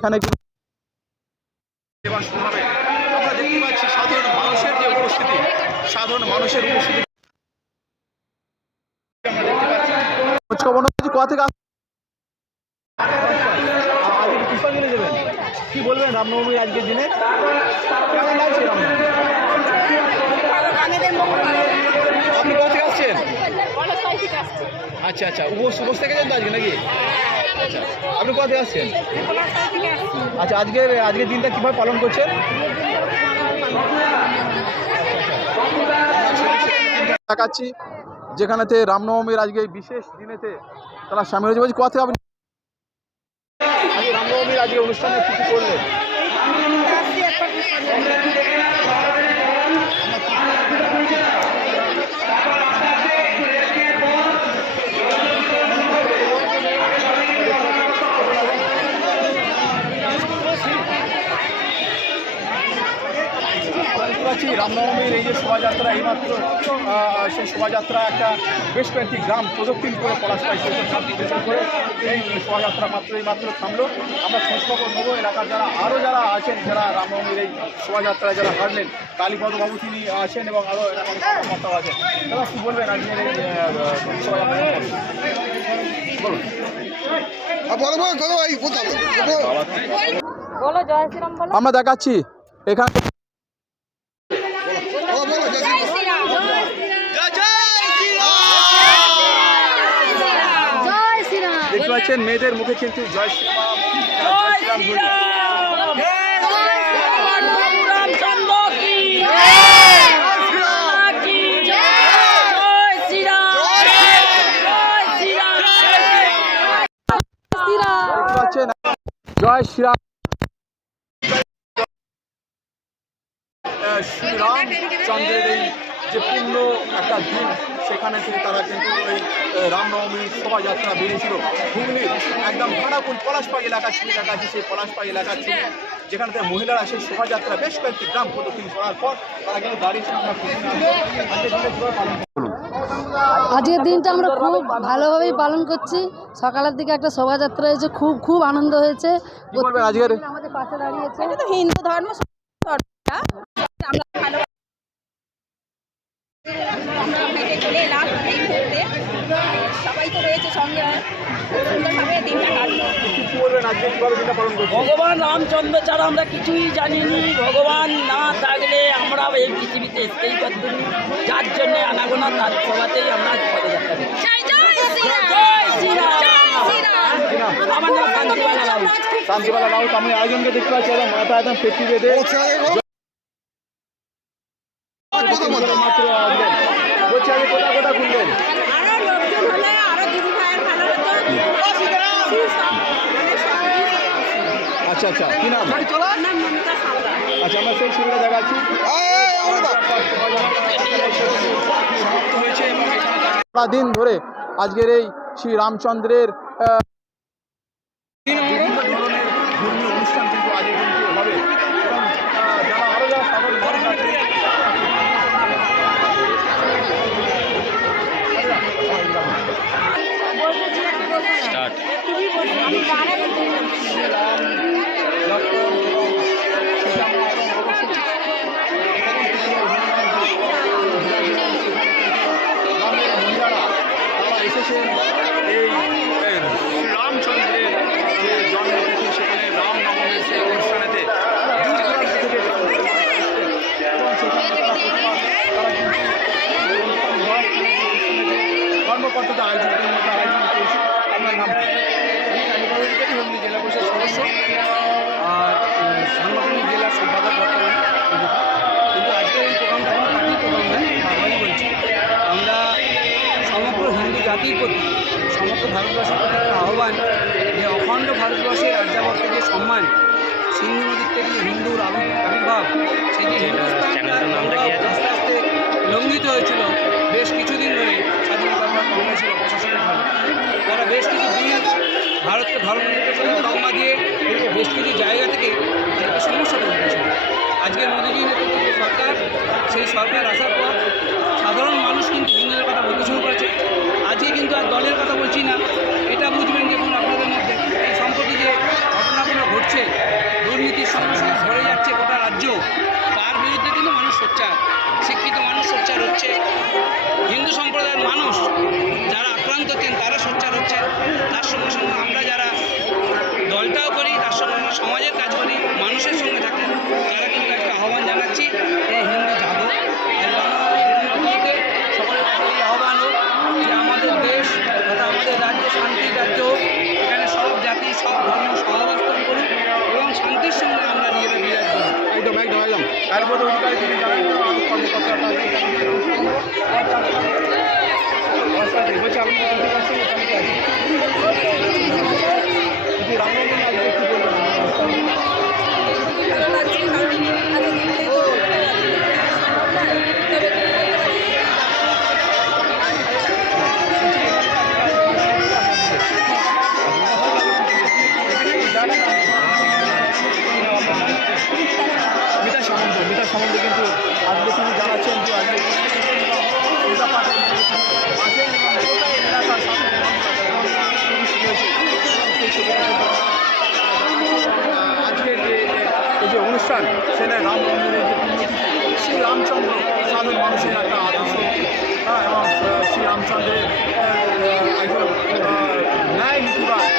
এখানে আমরা দেখতে পাচ্ছি সাধারণ মানুষের যে উপস্থিতি সাধারণ মানুষের উপস্থিতি। আমরা দেখতে পাচ্ছি। খোঁজখবর কোথা থেকে আসছেন? আজকে পুষ্পা দিনে যাবেন কি বলবেন রামনবমীর আজকের দিনে? কেমন লাগছে আপনি কোথা থেকে আসছেন? আচ্ছা আচ্ছা উপোস উপোস থেকে যান তো আজকে নাকি? আচ্ছা আপনি কোথা থেকে আসছেন? আচ্ছা আজকের আজকের দিনটা কীভাবে পালন করছেন? দেখাচ্ছি যেখানেতে রামনবমীর আজকে এই বিশেষ দিনেতে তারা স্বামী হয়েছে। বলছি কোথা থেকে আপনি রামনবমীর আজকে অনুষ্ঠানে কী কী করলেন দেখতে পাচ্ছি রামনবমীর এই যে শোভাযাত্রা এইমাত্র সেই শোভাযাত্রা একটা বেশ কয়েকটি গ্রাম প্রদক্ষিণ করে পলাশ পাই সেই সব প্রদক্ষিণ করে এই শোভাযাত্রা মাত্র এই মাত্র থামলো। আমরা খোঁজখবর নেব এলাকার যারা আরও যারা আছেন যারা রামনবমীর এই শোভাযাত্রায় যারা হারলেন কালীপদ বাবু তিনি আছেন এবং আরও এলাকার কর্মকর্তাও আছেন দাদা কী বলবেন আজকের এই শোভাযাত্রা বলুন। বলো জয় শ্রীরাম বলো। আমরা দেখাচ্ছি। এখানে জয় শ্রীরাম দেখতে পাচ্ছেন মেয়েদের মুখে কিন্তু জয় শ্রীরাম জয় শ্রীরাম জয় শ্রীরাম আহ, শ্রীরাম চন্দ্রের এই যে পূর্ণ একটা দিন সেখানে থেকে তারা কিন্তু ওই রামনবমীর শোভাযাত্রা বেরিয়েছিল। হুগলির একদম খানাকুল পলাশপাই এলাকা ছিল এলাকা আছে সেই পলাশপাই এলাকা ছিল যেখানে থেকে মহিলারা সেই শোভাযাত্রা বেশ কয়েকটি গ্রাম প্রদক্ষিণ করার পর তারা কিন্তু দাঁড়িয়েছিল আজকের দিনটা আমরা খুব ভালোভাবেই পালন করছি। সকালের দিকে একটা শোভাযাত্রা হয়েছে খুব খুব আনন্দ হয়েছে। আমাদের পাশে দাঁড়িয়েছে। হিন্দু ধর্ম। হেঁটে চলে এলাম এই মুহূর্তে। সবাই তো রয়েছে সঙ্গে। সুন্দরভাবে দিনটা কাটলো। ভগবান রামচন্দ্র ছাড়া আমরা কিছুই জানিনি। ভগবান না থাকলে আমরা এই পৃথিবীতে আসতেই পারতাম যার জন্য আনাগোনা তার সবাতেই আমরা পদযাত্রা করি আমার নাম শান্তিবালা রাউত শান্তিবালা রাউত আমি আয়োজনকে দেখতে পাচ্ছি একদম মাথা একদম পেটি বেঁধে আচ্ছা আচ্ছা কি নাম আচ্ছা আমরা সেই ছবিটা দেখাচ্ছি দিন ধরে আজকের এই শ্রী রামচন্দ্রের জাতির প্রতি সমগ্র ভারতবর্ষের প্রতি একটা আহ্বান যে অখণ্ড ভারতবর্ষের রাজ্যাবর্তের যে সম্মান সিন্ধু নদীর থেকে হিন্দুর আবির- আবির্ভাব সেই যে হিন্দুস্তান আস্তে আস্তে লঙ্ঘিত হয়েছিল বেশ কিছুদিন ধরে স্বাধীনতা আমরা কংগ্রেসের প্রশাসনের ফলে তারা বেশ কিছু দিন ভারতকে নিরপেক্ষ দগমা দিয়ে বেশ কিছু জায়গা থেকে সমস্যা তৈরি করেছিল আজকে মোদীজি নেতৃত্বে সরকার সেই সরকার আসার পর সমাজের কাজ করি মানুষের সঙ্গে থাকি যারা কিন্তু একটা আহ্বান জানাচ্ছি এই হিন্দু জাগো। রামনবমীতে সকলের কাছে এই আহ্বান হোক যে আমাদের দেশ তথা আমাদের রাজ্য শান্তি রাজ্য এখানে সব জাতি, সব ধর্ম সহাবস্থান করুক এবং শান্তির সঙ্গে আমরা নিজেরা বিরাজ করি একদম একদম একদম। তিনি কারণ যে সেটা রাম মন্দিরের যে শ্রী রামচন্দ্র, সাধারণ মানুষের একটা আদর্শ। হ্যাঁ এবং শ্রী রামচন্দ্রের একজন ন্যায় নীতিবান